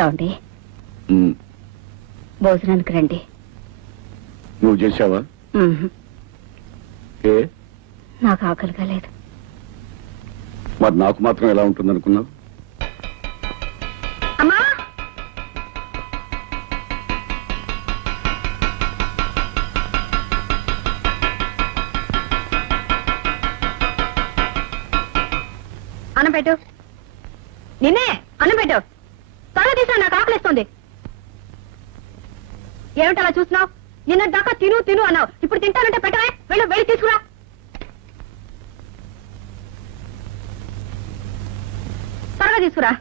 ఏమండి భోజనానికి రండి. నువ్వు చేసావా? ఏ నాకు ఆకలిగా లేదు. మరి నాకు మాత్రం ఎలా ఉంటుందనుకున్నావు? అమ్మా అన్నం పెట్టు. నిన్నే అన్నం పెట్టు. త్వరగా తీసా, నాకు ఆకలిస్తుంది. ఏమిటి అలా చూస్తున్నావు? నిన్న దాకా తిను తిను అన్నావు, ఇప్పుడు తింటానంటే పెట్టవే. వెళ్ళు, వెళ్ళి తీసుకురా. త్వరగా తీసుకురా.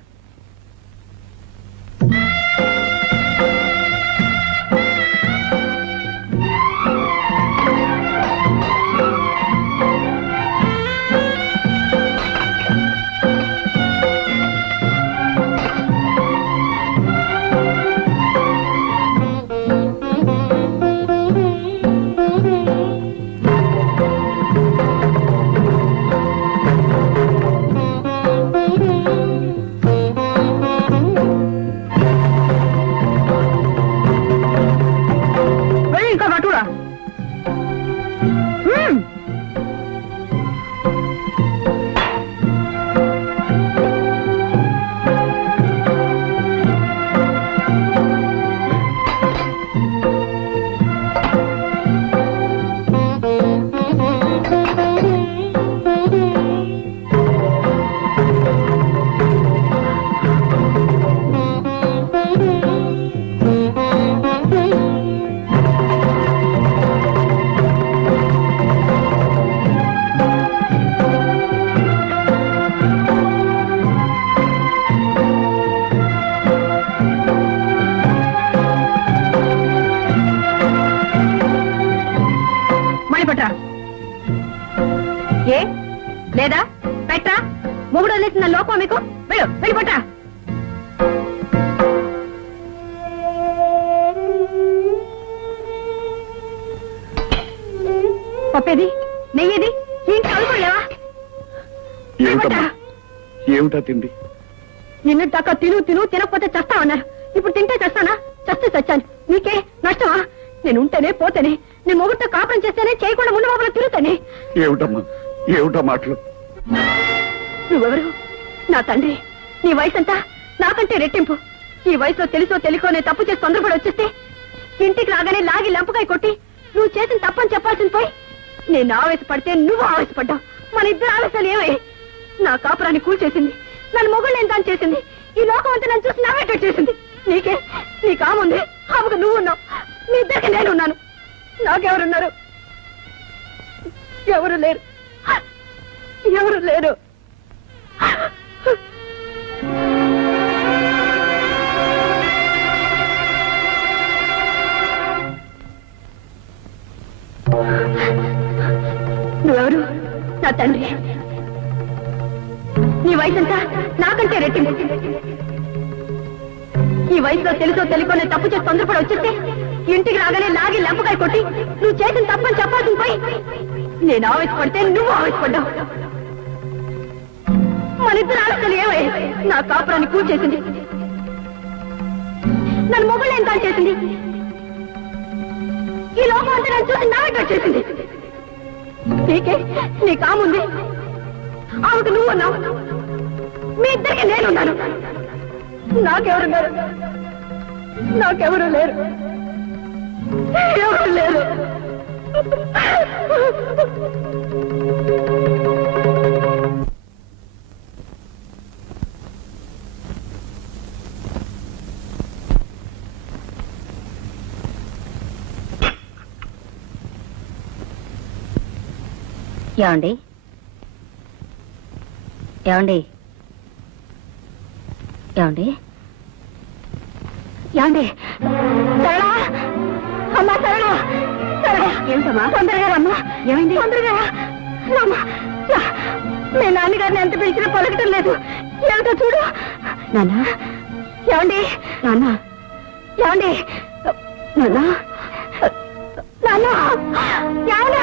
ఏ లేదా పెట్టా? మొగుడు వదిలేసిన లోపం మీకు? వెళ్ళు, వెళ్ళి పట్టా. పప్పేది, నెయ్యేది, ఇంటి అనుకోలేవా? ఏమిటా తిండి? నిన్న దాకా తిను తిను, తినకపోతే చస్తావన్నారు. ఇప్పుడు తింటే చస్తానా? చస్తే చచ్చాను. నీకే నష్టమా? నేను ఉంటేనే పోతేనే, నేను మొగుడితో కాపురం చేస్తేనే, చేయకుండా ముందు బాబులో తిరుగుతానే. ఏమిటమ్మా, ఏమిటా మాటలు? నువ్వెవరు? నా తండ్రి. నీ వయసు అంతా నాకంటే రెట్టింపు. ఈ వయసులో తెలుసో తెలికో నేను తప్పు చేసి తొందరపడి వచ్చేస్తే ఇంటికి రాగానే లాగి లంపకాయ కొట్టి నువ్వు చేసిన తప్పని చెప్పాల్సింది పోయి నేను ఆవేశపడితే నువ్వు ఆవేశపడ్డావు. మన ఇద్దరు ఆవేశాలు ఏమై నా కాపురాన్ని కూల్చేసింది, నన్ను మొగుళ్ళు ఎంత చేసింది, ఈ లోకం అంతా నన్ను చూసి నవ్వేటట్టు చేసింది. నీకే నీ కాముంది, ఆమెకు నువ్వు ఉన్నావు, నీ ఇద్దరికి నేనున్నాను. నాకెవరున్నారు? ఎవరు లేరు, ఎవరు లేరు. నువ్వెవరు? నా తండ్రి. నీ వయసంతా నాకంటే రెట్టింపు. ఈ వయసులో తెలుసో తెలికో నేను తప్పు చేసి తొందరపడి వచ్చేస్తే ఇంటికి రాగానే లాగి లంపకాయ కొట్టి నువ్వు చేసిన తప్పని చెప్పాల్సింది పోయి నేను ఆవేశపడితే నువ్వు ఆవేశపడ్డావు. మన ఇద్దరు ఆలోచనలు ఏమై నా కాపురాన్ని కూల్చేసింది, నన్ను మొగుళ్ళు ఎంత చేసింది, ఈ లోకం అంతా నన్ను చూసి నవ్వేటట్టు చేసింది. నీకే నీ కాముంది, ఆమెకు నువ్వు ఉన్నావు, మీ ఇద్దరికి నేనున్నాను. నాకెవరున్నారు? నాకెవరు లేరు, ఎవరు లేరు. ఏమండి, ఏమండి, ఏమండి, ఏమండి, సరళ, అమ్మా సరళ, సరళ, ఏమిటమ్మా? తొందరగా రమ్మా. ఏమైంది? తొందరగా రమ్మా. మీ నాన్నగారిని ఎంత పిలిచినా పలకటం లేదు. ఏమిటో చూడు. నాన్న, ఏమండి, నాన్న, ఏమండి, నాన్న, నాన్న, ఏమండి,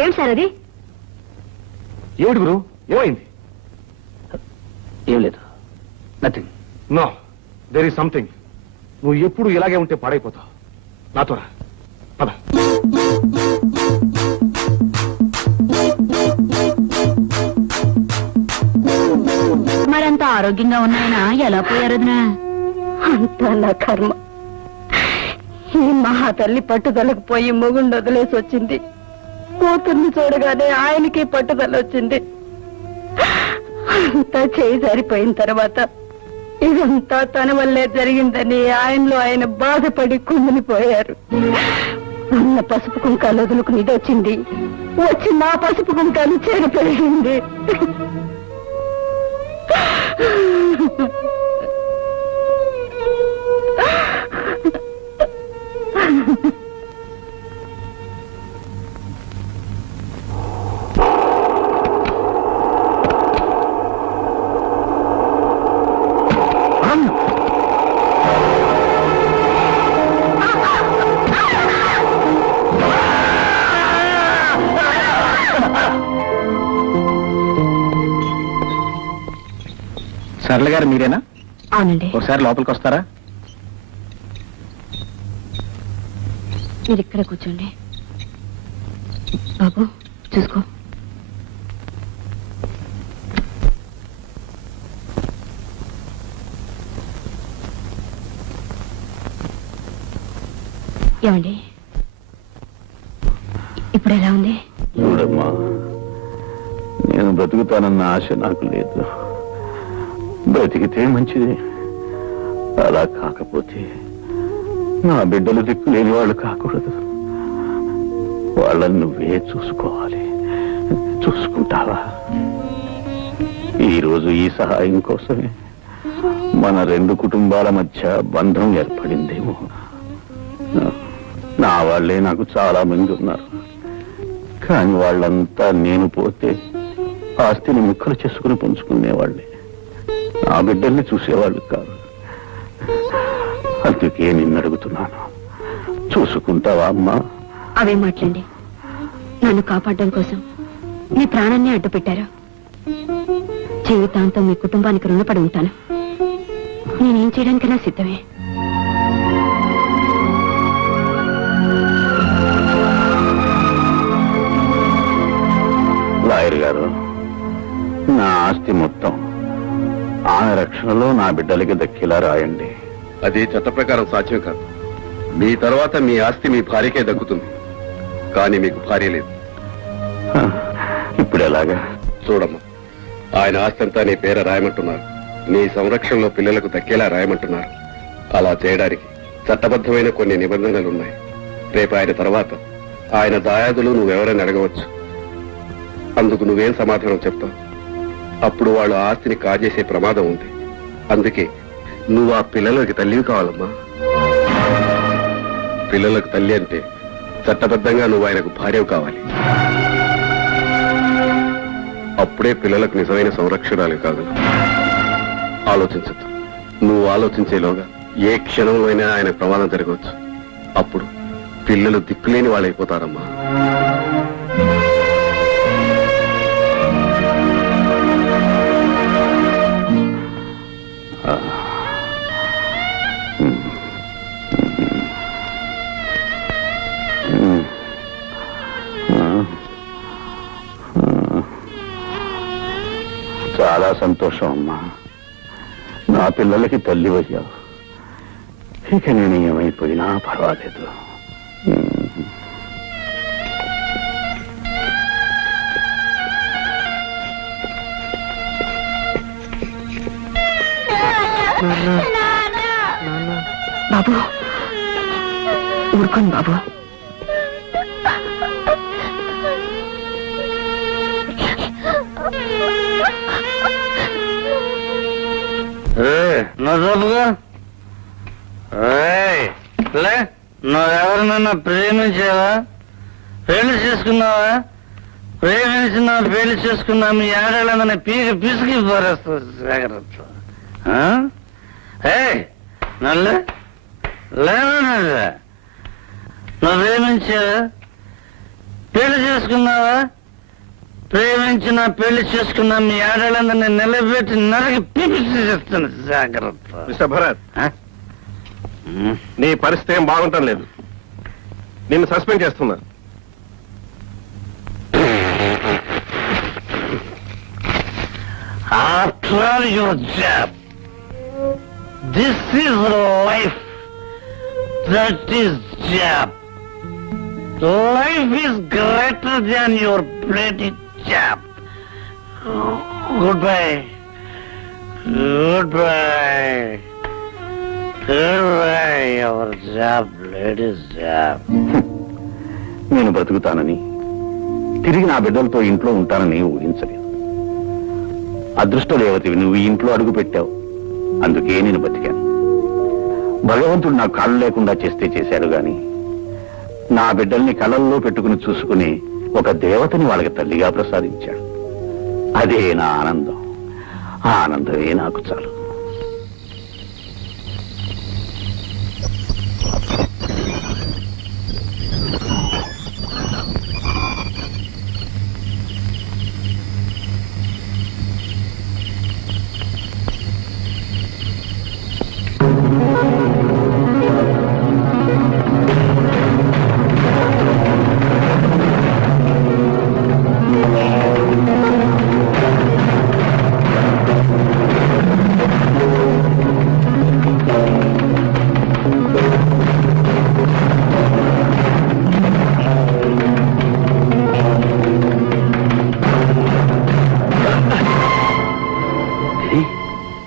ఏమిటి సార్ అది? ఏమిటి గురు, ఏమైంది? ఏం లేదు, nothing. No, there is something. నువ్వు ఎప్పుడు ఇలాగే ఉంటే పాడైపోతావు. నాతో రా, పద. మరంత ఆరోగ్యంగా ఉన్నాయన ఎలా పోయారు వదినా? అంతా నా కర్మ. ఈ మహా తల్లి పట్టుదలకు పోయి మొగుండు వదిలేసి వచ్చింది. కూతుర్ని చూడగానే ఆయనకి పట్టుదల వచ్చింది. అంతా చేయి సరిపోయిన తర్వాత ఇదంతా తన వల్లే జరిగిందని ఆయనలో ఆయన బాధపడి కుమిలిపోయారు. అన్న పసుపు కుంకాలు వదులుకుని ఇది వచ్చింది, వచ్చి నా పసుపు కుంకాలు చేరిపోయింది. సరళ గారు మీరేనా? అవునండి. ఒకసారి లోపలికి వస్తారా? మీరు ఇక్కడ కూర్చోండి. బాబు చూసుకో. ఏమండి, ఇప్పుడు ఎలా ఉంది? చూడమ్మా, నేను బ్రతుకుతానన్న ఆశ నాకు లేదు. బ్రతికితే మంచిది, అలా కాకపోతే నా బిడ్డలు దిక్కు లేని వాళ్ళు కాకూడదు. వాళ్ళని నువ్వే చూసుకోవాలి. చూసుకుంటావా? ఈరోజు ఈ సహాయం కోసమే మన రెండు కుటుంబాల మధ్య బంధం ఏర్పడిందేమో. నా వాళ్ళే నాకు చాలా మంది ఉన్నారు, కానీ వాళ్ళంతా నేను పోతే ఆస్తిని ముక్కలు చేసుకుని పంచుకునేవాళ్ళే. నా బిడ్డల్ని చూసేవాళ్ళు కాదు. అందుకే నిన్ను అడుగుతున్నాను, చూసుకుంటావా అమ్మా? అవే మాట్లాడండి. నన్ను కాపాడడం కోసం మీ ప్రాణాన్ని అడ్డు పెట్టారు. జీవితాంతం మీ కుటుంబానికి రుణపడి ఉంటాను. నేనేం చేయడానికైనా సిద్ధమే. లాయర్ గారు, నా ఆస్తి మొత్తం ఆమె రక్షణలో నా బిడ్డలకి దక్కేలా రాయండి. అది చట్ట ప్రకారం సాధ్యం కాదు. మీ తర్వాత మీ ఆస్తి మీ భార్యకే దక్కుతుంది, కానీ మీకు భార్య లేదు. ఇప్పుడు ఎలాగా? చూడమ్మా, ఆయన ఆస్తి అంతా నీ పేర రాయమంటున్నారు. నీ సంరక్షణలో పిల్లలకు దక్కేలా రాయమంటున్నారు. అలా చేయడానికి చట్టబద్ధమైన కొన్ని నిబంధనలు ఉన్నాయి. రేపు ఆయన తర్వాత ఆయన దాయాదులు నువ్వెవరని అడగవచ్చు. అందుకు నువ్వేం సమాధానం చెప్తావు? అప్పుడు వాళ్ళు ఆస్తిని కాజేసే ప్రమాదం ఉంది. అందుకే నువ్వు ఆ పిల్లలకి తల్లివి కావాలమ్మా. పిల్లలకు తల్లి అంటే చట్టబద్ధంగా నువ్వు ఆయనకు భార్యవు కావాలి. అప్పుడే పిల్లలకు నిజమైన సంరక్షణాలు కాదు. ఆలోచించద్దు. నువ్వు ఆలోచించేలోగా ఏ క్షణంలో అయినా ఆయన ప్రమాదం జరగవచ్చు. అప్పుడు పిల్లలు దిక్కులేని వాళ్ళైపోతారమ్మా. చాలా సంతోషం అమ్మా. నా పిల్లలకి తల్లి అయ్యావు. ఇక నేను ఏమైపోయినా పర్వాలేదు. బాబు ఊరుకోండి బాబు. నువ్వెవరినన్నా ప్రేమించావా? పెళ్లి చేసుకున్నావా? ప్రేమించిన పెళ్లి చేసుకున్నా మీ ఆడవాళ్ళందరినీ పీకి పిసికి పారేస్తారు జాగ్రత్త. నల్లే లేదా నువ్వు ప్రేమించావా? పెళ్లి చేసుకున్నావా? ప్రేమించిన పెళ్లి చేసుకున్నా మీ ఆడవాళ్ళందరినీ నిలబెట్టి నరకి పిలిచి చేస్తాను. జాగ్రత్త. మిస్టర్ భరత్, ఆ? నీ పరిస్థితి ఏం బాగుంటం లేదు. నిన్ను సస్పెండ్ చేస్తున్నా. After all your job, this is life. That is job. Life is greater than your bloody job. Goodbye. Goodbye. Goodbye, your job, ladies' job. నేను బ్రతుకుతానని, తిరిగి నా బిడ్డలతో ఇంట్లో ఉంటానని ఊహించలేదు. అదృష్టదేవతివి, నువ్వు ఈ ఇంట్లో అడుగు పెట్టావు. అందుకే నేను బతికాను. భగవంతుడు నా కాళ్ళు లేకుండా చేస్తే చేశాడు గాని, నా బిడ్డల్ని కళ్ళల్లో పెట్టుకుని చూసుకుని ఒక దేవతని వాళ్ళకి తల్లిగా ప్రసాదించాడు. అదే నా ఆనందం. ఆ ఆనందమే నాకు చాలు.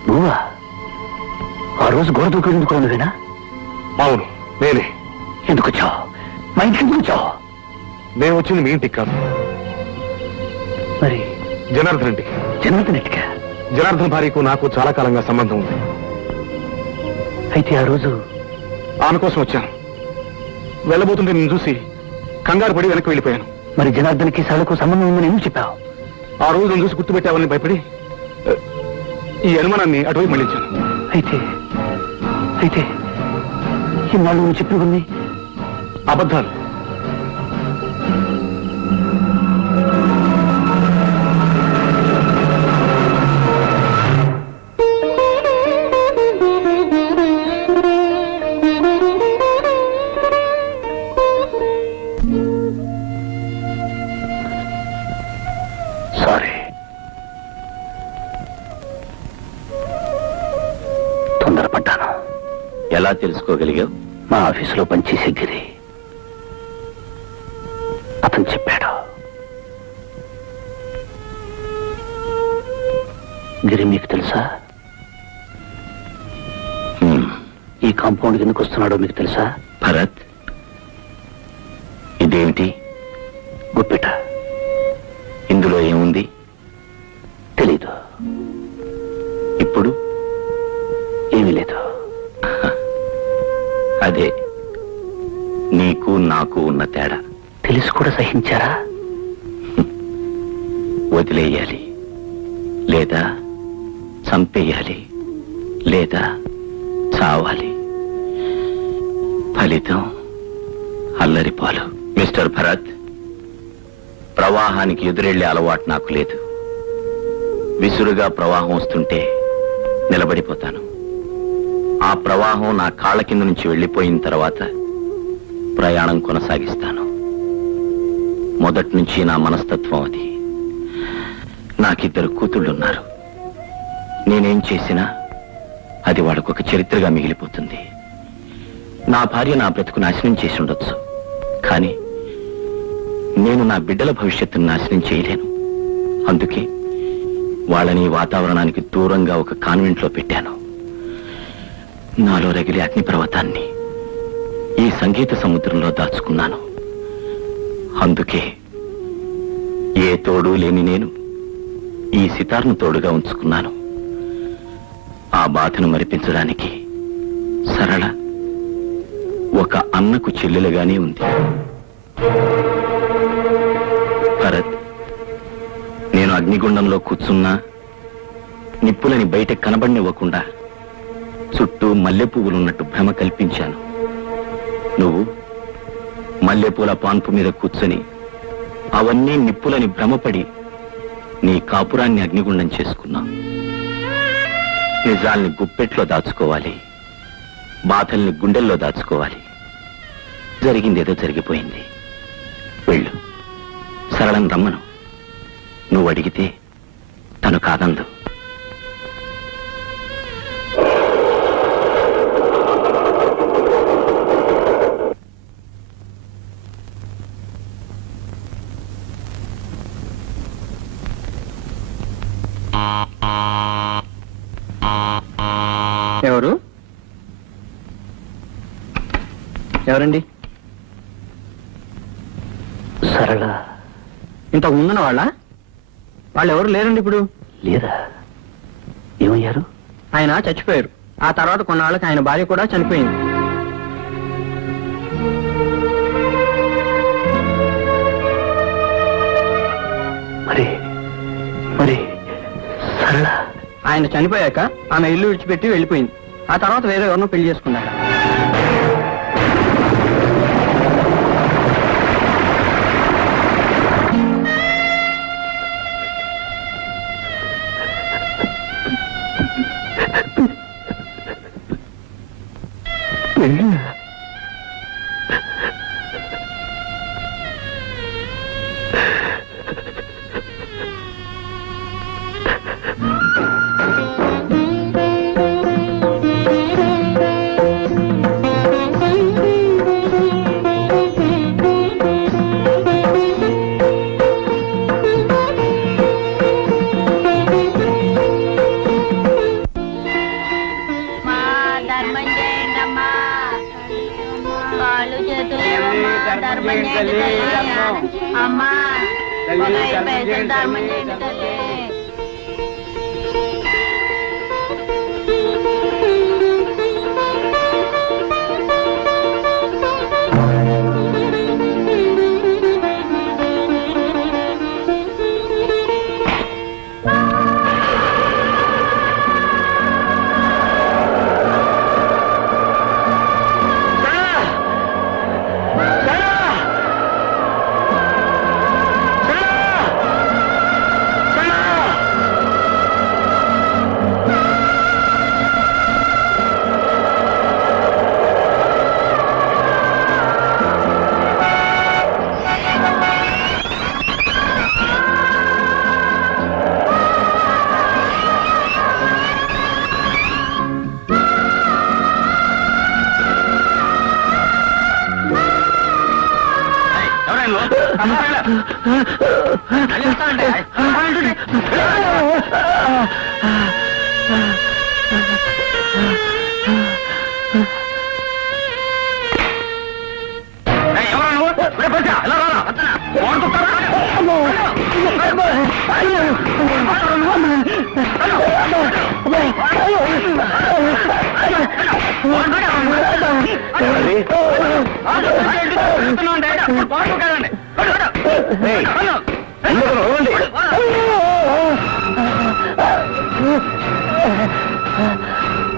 నువ్వా ఆ రోజు గోడ దూకుడుకోనువేనా? అవును, నేనే. ఎందుకు వచ్చావు? మా ఇంటికి ఎందుకు వచ్చావు? నేను వచ్చింది మీ ఇంటికి కాదు, మరి జనార్దన్ ఇంటికి. జనార్దన్ ఇంటికా? జనార్దన్ భార్యకు నాకు చాలా కాలంగా సంబంధం ఉంది. అయితే ఆ రోజు ఆమె కోసం వచ్చాను. వెళ్ళబోతుంటే నేను చూసి కంగారు పడి వెనక్కి వెళ్ళిపోయాను. మరి జనార్దన్కి సాలకు సంబంధం ఉందని ఎందుకు చెప్పావు? ఆ రోజు నన్ను చూసి గుర్తుపెట్టావని భయపడి ఈ అనుమానాన్ని అటువైపు మళ్ళించాను. అయితే అయితే ఇన్నాళ్ళు నువ్వు చెప్పినవన్నీ అబద్ధాలు. సారీ. తొందరపడ్డాను. ఎలా తెలుసుకోగలిగావు? మా ఆఫీసులో పనిచేసే గిరి అతను చెప్పాడు. గిరి మీకు తెలుసా? ఈ కాంపౌండ్కి ఎందుకు వస్తున్నాడో మీకు తెలుసా? భరత్, ఇదేమిటి? గుప్పిట. ఇందులో ఏముంది? తెలీదు. ఇప్పుడు ఏమీ లేదు. అదే నీకు నాకు ఉన్న తేడా. తెలిసి కూడా సహించారా? వదిలేయాలి, లేదా చంపేయాలి, లేదా చావాలి. ఫలితం అల్లరిపాలు. మిస్టర్ భరత్, ప్రవాహానికి ఎదురెళ్లే అలవాటు నాకు లేదు. విసురుగా ప్రవాహం వస్తుంటే నిలబడిపోతాను. ఆ ప్రవాహం నా కాళ్ళ కింద నుంచి వెళ్ళిపోయిన తర్వాత ప్రయాణం కొనసాగిస్తాను. మొదటి నుంచి నా మనస్తత్వం అది. నాకిద్దరు కూతుళ్ళున్నారు. నేనేం చేసినా అది వాళ్ళకొక చరిత్రగా మిగిలిపోతుంది. నా భార్య నా బ్రతుకు నాశనం చేసి ఉండొచ్చు, కానీ నేను నా బిడ్డల భవిష్యత్తును నాశనం చేయలేను. అందుకే వాళ్ళని వాతావరణానికి దూరంగా ఒక కాన్వెంట్లో పెట్టాను. నాలో రగిలే అగ్నిపర్వతాన్ని ఈ సంగీత సముద్రంలో దాచుకున్నాను. అందుకే ఏ తోడు లేని నేను ఈ సితార్ను తోడుగా ఉంచుకున్నాను. ఆ బాధను మరిపించడానికి సరళ ఒక అన్నకు చెల్లెలుగానే ఉంది. భరత్, నేను అగ్నిగుండంలో కూర్చున్నా నిప్పులని బయట కనబడినివ్వకుండా చుట్టూ మల్లెపువ్వులున్నట్టు భ్రమ కల్పించాను. నువ్వు మల్లెపూల పాన్పు మీద కూర్చొని అవన్నీ నిప్పులని భ్రమపడి నీ కాపురాన్ని అగ్నిగుండం చేసుకున్నా. నిజాల్ని గుప్పెట్లో దాచుకోవాలి, బాధల్ని గుండెల్లో దాచుకోవాలి. జరిగిందేదో జరిగిపోయింది. వెళ్ళు, సరళం రమ్మను. నువ్వు అడిగితే తను కాదందు. ఎవరు? ఎవరండి? సరళ ఇంతకు ముందున వాళ్ళు ఎవరు లేరండి ఇప్పుడు. లేదా? ఏమయ్యారు? ఆయన చచ్చిపోయారు. ఆ తర్వాత కొన్నాళ్ళకి ఆయన భార్య కూడా చనిపోయింది. మరి మరి సరళ ఆయన చనిపోయాక ఆమె ఇల్లు విడిచిపెట్టి వెళ్ళిపోయింది. ఆ తర్వాత వేరే ఎవరినో పెళ్లి చేసుకున్నాడు. అమ్మా ధర్మం చేయండి తల్లి.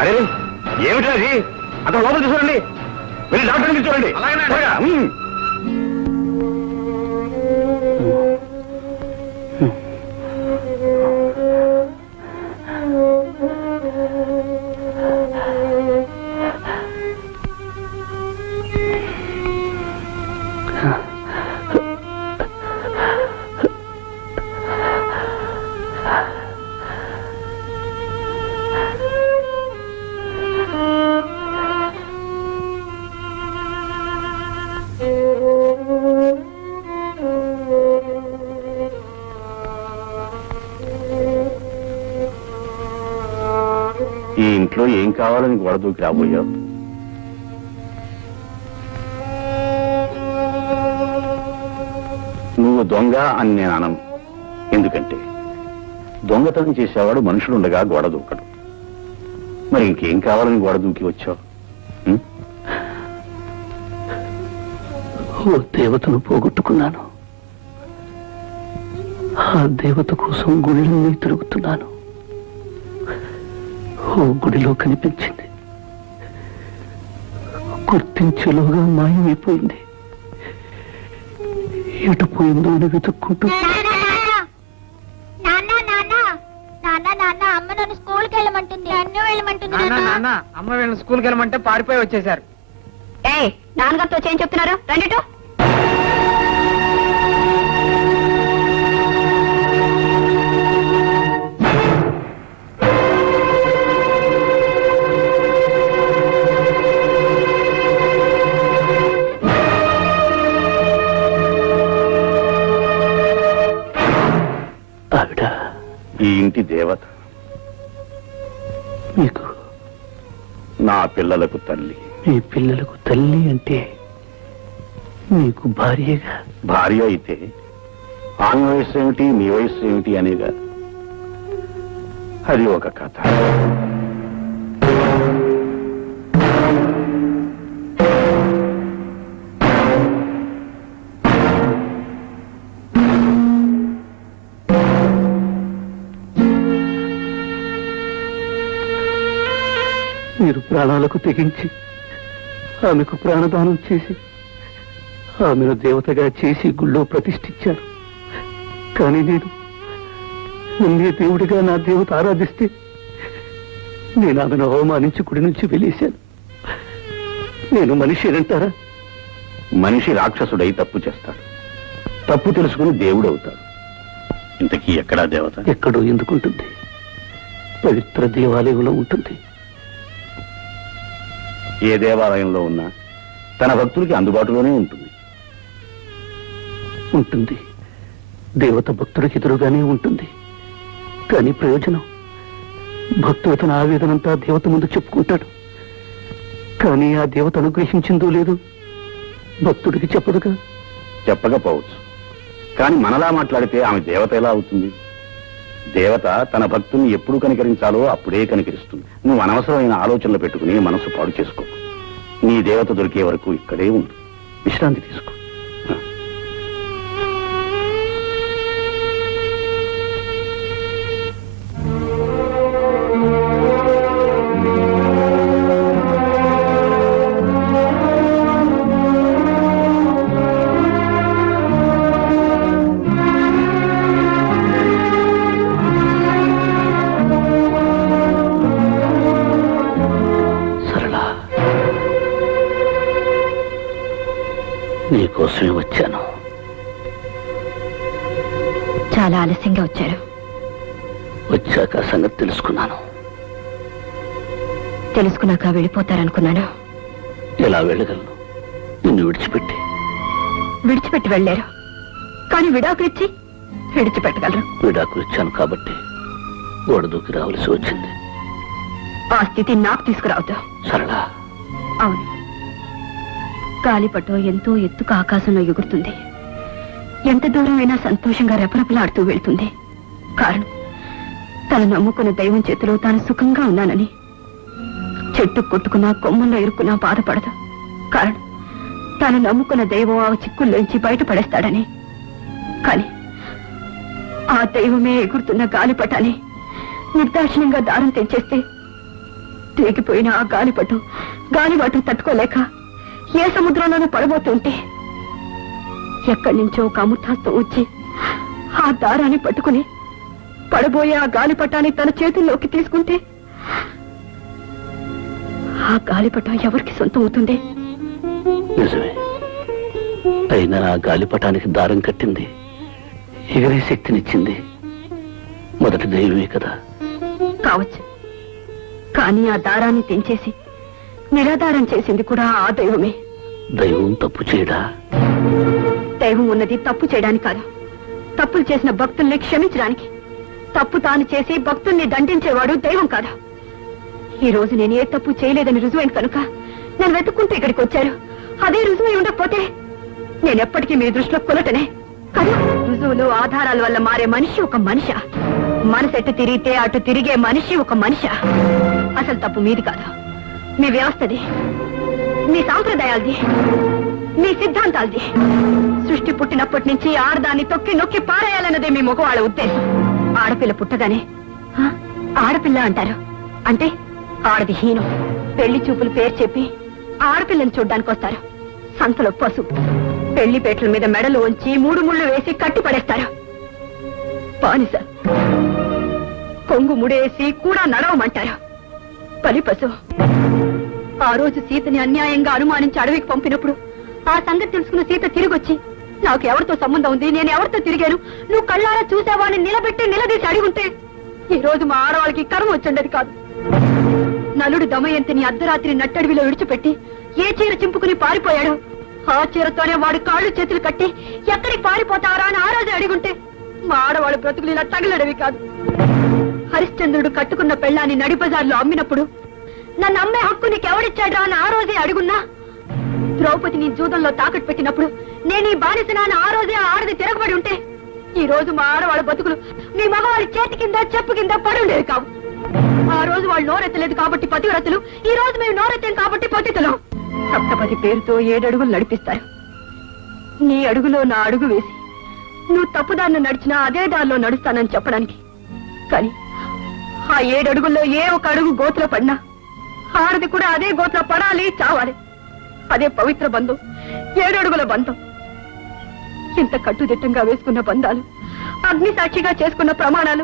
అరే ఏమిటది? అతను లోపల చూడండి, వెళ్ళి డాక్టర్ని చూడండి. ఈ ఇంట్లో ఏం కావాలని గొడదూకి రాబోయావు? నువ్వు దొంగ అని నేను అనను. ఎందుకంటే దొంగతనం చేసేవాడు మనుషులుండగా గోడ దూకడు. మరి ఇంకేం కావాలని గోడ దూకి వచ్చావు? ఓ దేవతను పోగొట్టుకున్నాను. ఆ దేవత కోసం గుళ్ళన్నీ తిరుగుతున్నాను. ఓ గుడిలో కనిపించింది, గుర్తించేలోగా మాయమైపోయింది. ఎటు పోయిందో అని వెతుక్కుంటూ అమ్మ నన్ను స్కూల్కి వెళ్ళమంటుంది నన్ను వెళ్ళమంటుంది అమ్మ వీళ్ళని స్కూల్కి వెళ్ళమంటే పారిపోయి వచ్చేసారు. ఏ నాన్నగారితో చేయం చెప్తున్నారు రండిటో. ఆవిడ ఈ ఇంటి దేవత, మీకు నా పిల్లలకు తల్లి. మీ పిల్లలకు తల్లి అంటే మీకు భార్యగా. భార్య అయితే ఆమె వయస్సు ఏమిటి, మీ వయస్సు ఏమిటి అనేగా. అది ఒక కథ. మీరు ప్రాణాలకు తెగించి ఆమెకు ప్రాణదానం చేసి ఆమెను దేవతగా చేసి గుళ్ళో ప్రతిష్ఠించారు. కానీ నేను నన్నే దేవుడిగా నా దేవత ఆరాధిస్తే నేను ఆమెను అవమానించి గుడి నుంచి వెళ్ళేశాను. నేను మనిషినంటారా? మనిషి రాక్షసుడై తప్పు చేస్తాడు, తప్పు తెలుసుకుని దేవుడు అవుతాడు. ఇంతకీ ఎక్కడా దేవత? ఎక్కడో ఎందుకుంటుంది? పవిత్ర దేవాలయంలో ఉంటుంది. ఏ దేవాలయంలో ఉన్నా తన భక్తులకి అందుబాటులోనే ఉంటుంది. ఉంటుంది. దేవత భక్తుడికి ఎదురుగానే ఉంటుంది. కానీ ప్రయోజనం? భక్తుడు తన ఆవేదనంతా దేవత ముందు చెప్పుకుంటాడు. కానీ ఆ దేవత అనుగ్రహించిందో లేదో భక్తుడికి చెప్పదుగా. చెప్పకపోవచ్చు, కానీ మనలా మాట్లాడితే ఆమె దేవత ఎలా అవుతుంది? దేవత తన భక్తుల్ని ఎప్పుడు కనికరించాలో అప్పుడే కనికరిస్తుంది. నువ్వు అనవసరమైన ఆలోచనలు పెట్టుకుని మనసు పాడు చేసుకో. నీ దేవత దొరికే వరకు ఇక్కడే ఉండు, విశ్రాంతి తీసుకో. నీకోసమే వచ్చాను. చాలా ఆలస్యంగా వచ్చారు. వచ్చాక సంగతి తెలుసుకున్నాను. తెలుసుకున్నాక వెళ్ళిపోతారనుకున్నాను. ఎలా వెళ్ళగలను నిన్ను విడిచిపెట్టి? విడిచిపెట్టి వెళ్ళారు, కానీ విడాకులు ఇచ్చి విడిచిపెట్టగలరు. విడాకులు ఇచ్చాను కాబట్టి గోడ దూకి రావాల్సి వచ్చింది. ఆ స్థితి నాకు తీసుకురావద్దు. సరళా, అవును, గాలిపటం ఎంతో ఎత్తుకు ఆకాశంలో ఎగురుతుంది. ఎంత దూరమైనా సంతోషంగా రెపరెపలాడుతూ వెళ్తుంది. కారణం తను నమ్ముకున్న దైవం చేతిలో తాను సుఖంగా ఉన్నానని. చెట్టు కొట్టుకున్నా కొమ్మల్లో ఇరుక్కున్నా బాధపడదు. కారణం తాను నమ్ముకున్న దైవం ఆ చిక్కుల్లోంచి బయటపడేస్తాడని. కానీ ఆ దైవమే ఎగురుతున్న గాలిపటాన్ని నిర్దాక్షిణ్యంగా దారం తెంచేస్తే తెగిపోయిన ఆ గాలివాటు తట్టుకోలేక ఏ సముద్రంలోనూ పడబోతుంటే ఎక్కడి నుంచో ఒక అమృతాస్తం వచ్చి ఆ దారాన్ని పట్టుకుని పడబోయే ఆ గాలిపటాన్ని తన చేతుల్లోకి తీసుకుంటే ఆ గాలిపటం ఎవరికి సొంతం అవుతుంది? నిజమే. అయినా ఆ గాలిపటానికి దారం కట్టింది, ఎగిరే శక్తినిచ్చింది మొదటి దైవమే కదా. కావచ్చు, కానీ ఆ దారాన్ని తెంచేసి నిరాధారం చేసింది కూడా ఆ దైవమే. దైవం తప్పు చేయడా? దైవం ఉన్నది తప్పు చేయడానికి కాదు, తప్పులు చేసిన భక్తుల్ని క్షమించడానికి. తప్పు తాను చేసి భక్తుల్ని దండించేవాడు దైవం కాదు. ఈ రోజు నేను ఏ తప్పు చేయలేదని రుజువైంది కనుక నేను వెతుక్కుంటూ ఇక్కడికి వచ్చారు. అదే రుజువై ఉండకపోతే నేనెప్పటికీ మీ దృష్టిలో కొలటనే కదా. రుజువులు ఆధారాల వల్ల మారే మనిషి ఒక మనిషి. మనసు ఎటు తిరిగితే అటు తిరిగే మనిషి ఒక మనిషి. అసలు తప్పు మీది కాదు, మీ వ్యవస్థది, మీ సాంప్రదాయాలది, మీ సిద్ధాంతాలది. సృష్టి పుట్టినప్పటి నుంచి ఆడదాన్ని తొక్కి నొక్కి పారేయాలన్నదే మీ మగవాళ్ళ ఉద్దేశం. ఆడపిల్ల పుట్టగానే ఆడపిల్ల అంటారు. అంటే ఆడది హీనం. పెళ్లి చూపులు పేరు చెప్పి ఆడపిల్లని చూడ్డానికి వస్తారు. సంతలో పశువు. పెళ్లిపేటల మీద మెడలు ఉంచి 3 ముళ్ళు వేసి కట్టి పడేస్తారు. బానిస కొంగు ముడేసి కూడా నడవమంటారు. పలిపశు ఆ రోజు సీతని అన్యాయంగా అనుమానించి అడవికి పంపినప్పుడు ఆ సంగతి తెలుసుకున్న సీత తిరిగొచ్చి నాకు ఎవరితో సంబంధం ఉంది, నేను ఎవరితో తిరిగాను, నువ్వు కళ్ళారా చూసావా అని నిలదీసి అడిగుంటే ఈ రోజు మా ఆడవాళ్ళకి కర్మ వచ్చండది కాదు. నలుడు దమయంతిని అర్ధరాత్రి నట్టడివిలో విడిచిపెట్టి ఏ చీర చింపుకుని పారిపోయాడో ఆ చీరతోనే వాడు కాళ్ళు చేతులు కట్టి ఎక్కడికి పారిపోతారా అని ఆ రోజు అడిగుంటే మా ఆడవాళ్ళ బ్రతుకులు ఇలా తగలడవి కాదు. హరిశ్చంద్రుడు కట్టుకున్న పెళ్ళాన్ని నడిబజార్లో అమ్మినప్పుడు నన్ను అమ్మే హక్కు నీకెవడిచ్చాడ్రా అని ఆ రోజే అడుగున్నా, ద్రౌపదిని జూదంలో తాకట్టు పెట్టినప్పుడు నేను ఈ బానిసనా అని ఆ రోజే ఆడది తిరగబడి ఉంటే ఈ రోజు మా ఆడవాళ్ళ బతుకులు నీ మగవాళ్ళ చేతి కింద చెప్పు కింద పడుండేవి కావు. ఆ రోజు వాళ్ళు నోరెత్తలేదు కాబట్టి పతివ్రతలు, ఈ రోజు మేము నోరెత్తాం కాబట్టి పతితులం. సప్తపది పేరుతో 7 అడుగులు నడిపిస్తారు. నీ అడుగులో నా అడుగు వేసి నువ్వు తప్పుదారిని నడిచినా అదే దారిలో నడుస్తానని చెప్పడానికి. కానీ ఆ 7 అడుగుల్లో ఏ ఒక అడుగు గోతులో పడినా ఆడది కూడా అదే గోతులో పడాలి, చావాలి. అదే పవిత్ర బంధం, 7 అడుగుల బంధం. ఇంత కట్టుదిట్టంగా వేసుకున్న బంధాలు, అగ్ని సాక్షిగా చేసుకున్న ప్రమాణాలు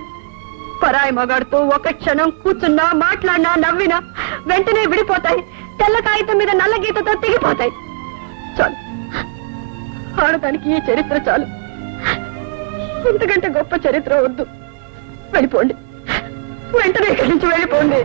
పరాయి మగాడితో ఒక క్షణం కూర్చున్నా, మాట్లాడినా, నవ్వినా వెంటనే విడిపోతాయి. తెల్ల కాగితం మీద నల్ల గీతతో తెగిపోతాయి. చాలు, ఆడదానికి ఈ చరిత్ర చాలు. ఇంతకంటే గొప్ప చరిత్ర వద్దు. వెళ్ళిపోండి, వెంటనే ఇక్కడి నుంచి వెళ్ళిపోండి.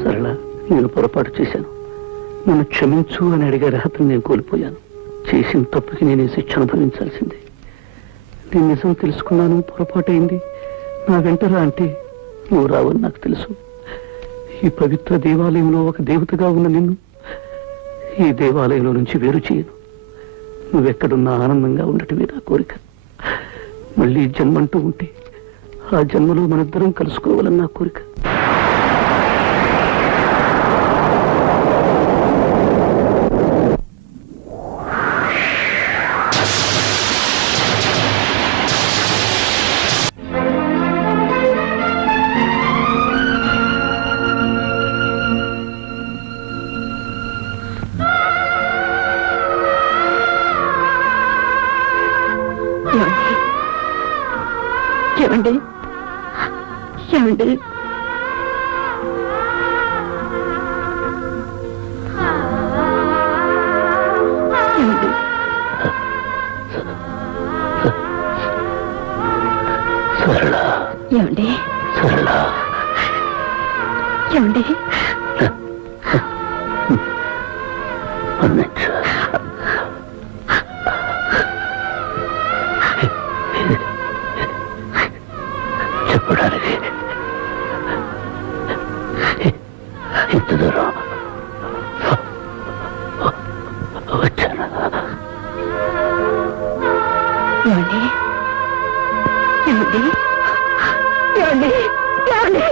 సరళ, నేను పొరపాటు చేశాను. నన్ను క్షమించు అని అడిగే అర్హతను నేను కోల్పోయాను. చేసిన తప్పుకి నేను ఈ శిక్ష అనుభవించాల్సిందే. నేను నిజం తెలుసుకున్నాను, పొరపాటైంది. నా వెంటరా అంటే నువ్వు రావని నాకు తెలుసు. ఈ పవిత్ర దేవాలయంలో ఒక దేవతగా ఉన్న నిన్ను ఈ దేవాలయంలో నుంచి వేరు చేయను. నువ్వెక్కడున్నా ఆనందంగా ఉండటమే నా కోరిక. మళ్ళీ జన్మంటూ ఉంటే ఆ జన్మలో మనిద్దరం కలుసుకోవాలని నా కోరిక. ఏమండి, ఏమండి, ఏమండి, సరళ, ఏమండి, సరళ, ఏమండి, మన్నించు. చెప్పడానికి ఇంత దూరం వచ్చాను. ఏమండి, ఏమండి, ఏమండి, ఏమండి,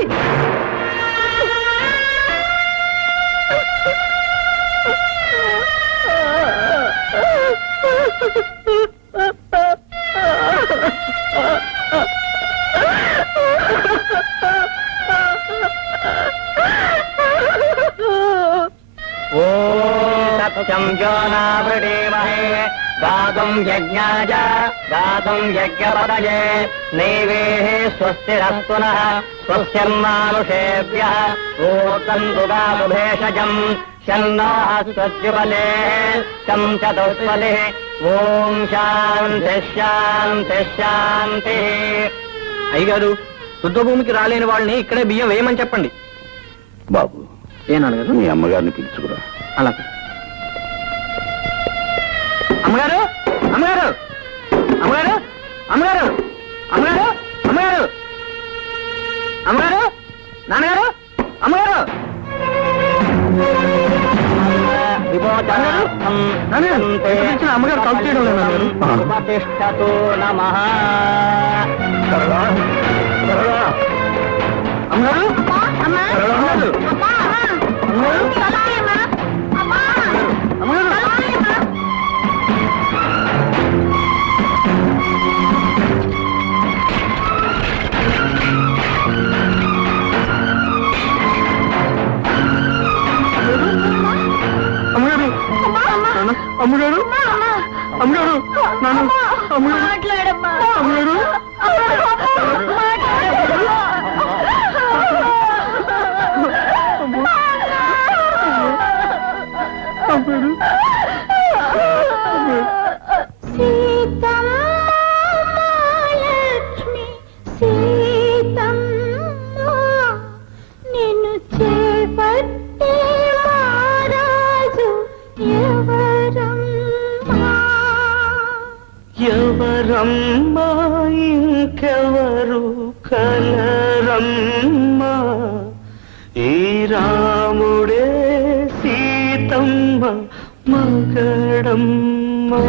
సత్యం జ్యోనావృణీమహే గాతుం యజ్ఞాయ గాతుం యజ్ఞపదయే నైవేః స్వస్తిరస్తు నః స్వస్తిర్మానుషేభ్యః ఓర్కంతు గాతుభేషజం శన్నో స్వస్తిబలే శం చతుస్వలే ఓం శాంతి శాంతి శాంతి. అయ్యగారు, శుద్ధ భూమికి రాలేని వాళ్ళని ఇక్కడే బియ్యం వేయమని చెప్పండి. బాబు, ఏనాడు మీ అమ్మగారిని పిలుచుకురా. అలాగే. అమ్మగారు, అమ్మగారు, అమ్మగారు, అమ్మగారు, అమ్మగారు, అమ్మగారు, అమ్మగారు నాన్నగారు అమ్మగారు అమ్మగారు కాల్ చేయడం లేదు అమ్మగారు అమ్మగారు అమ్మగారు అమ్మగారు నాన్న అమ్మగారు మాట్లాడమ్మా అమ్మగారు అమ్మగారు సీతమ్మ సీతమ్మ నిన్ను చేపట్టే మహారాజు ఎవరమ్మా ఎవరమ్మా ఇంకెవరు కలరమ్మా ఈ రాముడే సీతమ్మ మగడమ్మా